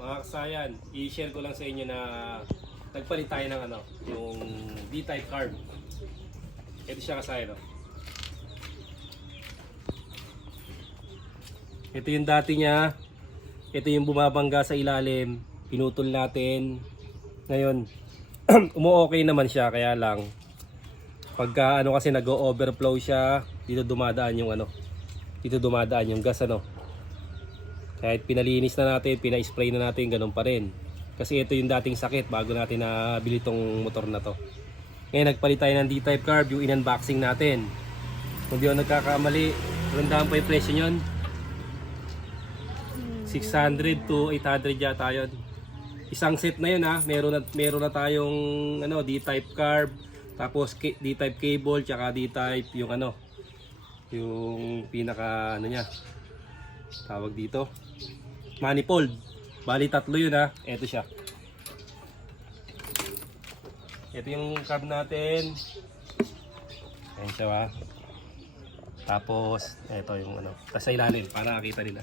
Mga kasayan, i-share ko lang sa inyo na nagpalit tayo ng yung D-type carb. Ito siya kasayan. Ito yung dati niya. Ito yung bumabangga sa ilalim. Pinutol natin. Ngayon, umu-okay naman siya, kaya lang pagka kasi nag-overflow siya, dito dumadaan yung dito dumadaan yung gas Kahit pinalinis na natin, pina-spray na natin, ganun pa rin. Kasi ito yung dating sakit bago natin nabili tong motor na to. Ngayon nagpalit tayo ng D-type carb, yung in-unboxing natin. Kung di ako nagkakamali, randahan pa yung presyo nyon. 600 to 800 yata yun. Isang set na yun meron na tayong D-type carb, tapos D-type cable, tsaka D-type yung yung pinaka niya. Tawag dito manifold. Bali tatlo yun Ito siya. Ito yung carb natin. Ayan siya Tapos ito yung tas sa ilalim para nakita nila.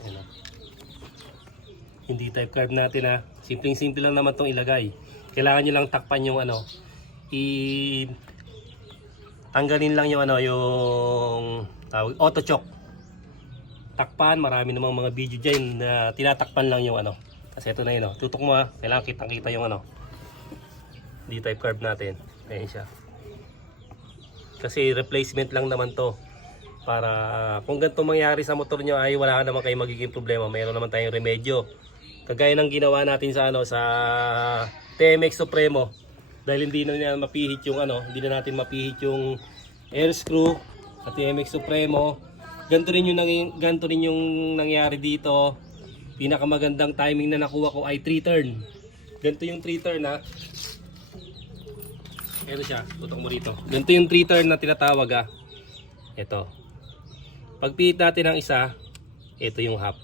Ayan Hindi type carb natin Simpleng-simple lang naman tong ilagay. Kailangan nyo lang takpan yung tanggalin lang yung yung tawag auto choke. Takpan, marami namang mga video dyan na tinatakpan lang yung Kasi ito na yun tutok mo kailangan kitang-kita yung D-type carb natin. Ayan siya. Kasi replacement lang naman to. Para kung ganito mangyari sa motor nyo ay wala naman kayong magiging problema. Mayroon naman tayong remedyo. Kagaya ng ginawa natin sa sa TMX Supremo. Dahil hindi na mapihit yung hindi na natin mapihit yung air screw sa TMX Supremo. Ganito rin yung nangyari dito. Pinakamagandang timing na nakuha ko ay 3 turn. Ganito yung 3 turn Ito siya, tutok mo rito. Ganito yung 3 turn na tinatawag Ito. Pagpihit natin ng isa, ito yung half.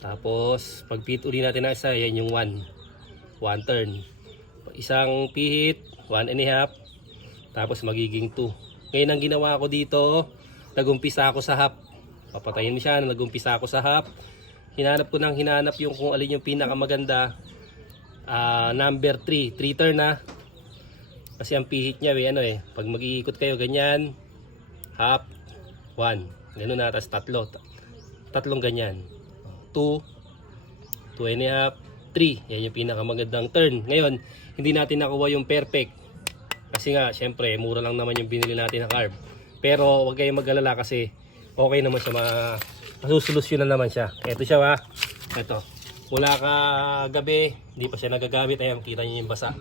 Tapos pagpihit uli natin ng isa, yan yung 1 turn. Isang pihit, 1 and a half. Tapos magiging 2. Ngayon ang ginawa ko dito, nagumpisa ako sa half. Papatayin mo siya, nagumpisa ako sa half. Hinanap ko yung kung alin yung pinakamaganda. Number 3 turn Kasi ang pihit niya pag mag-iikot kayo ganyan, half, 1. Ganun tapos tatlong ganyan. 2 and a half, 3. Yan yung pinakamagandang turn. Ngayon, hindi natin nakuha yung perfect. Kasi nga, syempre, mura lang naman yung binili natin na carb. Pero huwag kayong mag-alala kasi okay naman siya, masusolusyonan naman siya. Ito siya Ito. Mula kagabi, hindi pa siya nagagamit. Ayan, kita niyo yung basa.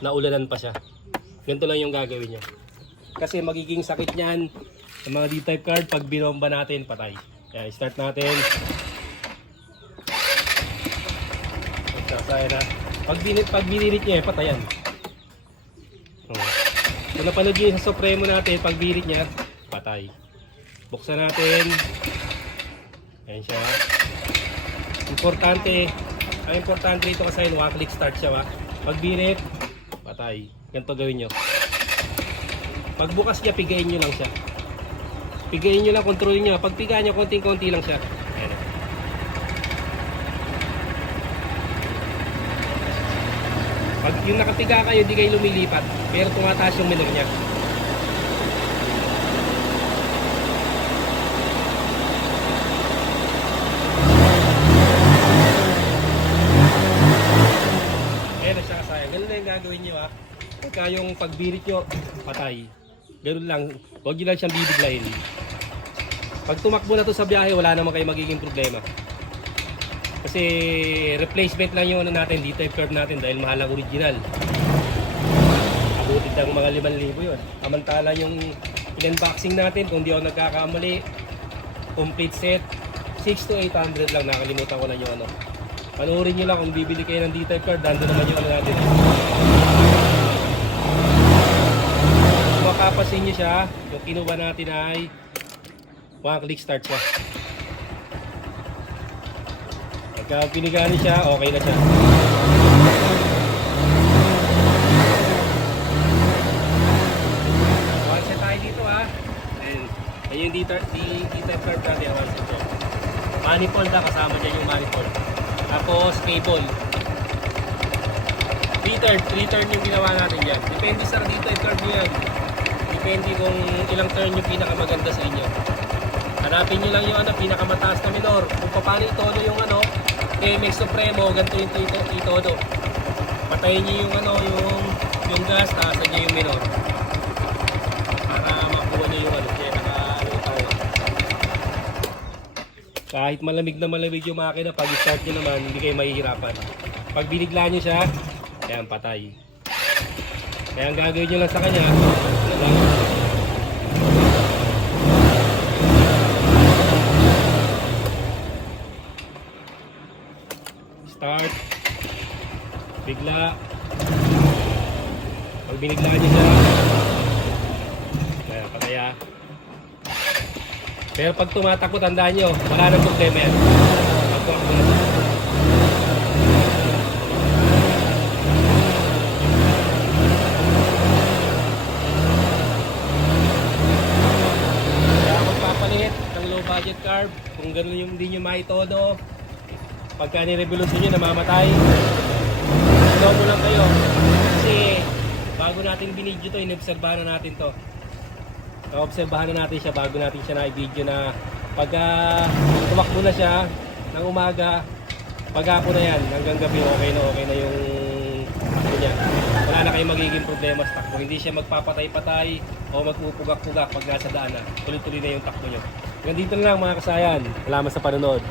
Naulanan pa siya. Ganito lang yung gagawin niya. Kasi magiging sakit niyan sa mga D-type carb pag binomba natin, patay. Ayan, start natin. Pag binilit niya, patayan. Kung napanood nyo sa Supremo natin, pag birit niya, patay. Buksan natin. Ayan siya. Ang importante ito kasi one click start siya Pag birit, patay. Ganito gawin nyo. Pag bukas niya, pigayin nyo lang siya. Pigayin nyo lang, kontrolin nyo. Pag piga nyo, konting-konti lang siya. Ayan. Pag yung nakapiga kayo, di kayo lumilipat. Pero tumataas yung minor niya. Ayan na siya kasaya. Ganun na yung gagawin nyo Pagka yung pagbirit nyo, patay. Ganun lang. Huwag nyo lang siyang bibiglayin. Pag tumakbo na to sa biyahe, wala naman kayo magiging problema. Kasi replacement lang yung natin, D-type curve natin dahil mahal ang original. Abutin ng mga 5,000 yun. Amantala yung in-unboxing natin, kung di ako nagkakamali, complete set, 6 to 800 lang. Nakalimutan ko na yung Panoorin nyo lang kung bibili kayo ng D-type card, dando naman yung natin. Kung makapasin nyo siya, yung kinuha natin ay one click start siya. Pagka pinigani siya, okay na siya. One set tayo dito Ayun yung D-type card natin. Manifold na, kasama dyan yung manifold. Tapos cable. 3 turn yung ginawa natin dyan. Depende sa dito yung turn nyo yan. Depende kung ilang turn yung pinakamaganda sa inyo. Hanapin nyo lang yung pinakamataas na minor. Kung paano itodo yung KMX Supremo, ganito yung itodo. Patayin nyo yung gas, taasan nyo yung minor. Para makuha nyo yung kaya tayo. Kahit malamig na malamig yung makina, pag start nyo naman, hindi kayo mahihirapan. Pag binigla nyo siya, ayan, patay. Kaya ang gagawin nyo lang sa kanya, start, bigla. Pag binigla nyo siya, ayan, pataya. Pero pag tumatakbo, tandaan nyo, wala nang problema yan. Pag tumatakbo na siya. Budget carb, kung gano'n yung hindi nyo maitodo, pagka ni-revolution nyo namamatay, slow mo lang kayo. Kasi bago natin binidyo to, inobserbahan na natin to. Naobserbahan na natin siya bago natin siya na-i-video na pagka tumakbo na siya ng umaga, pag-apo na yan, hanggang gabi okay na yung takbo niya. Wala na kayong magiging problema sa takbo. Hindi siya magpapatay-patay o magpupugak-pugak pag nasa daan na. Tuloy-tuloy na yung takbo nyo. Ganito na lang mga kasayan. Salamat sa panonood.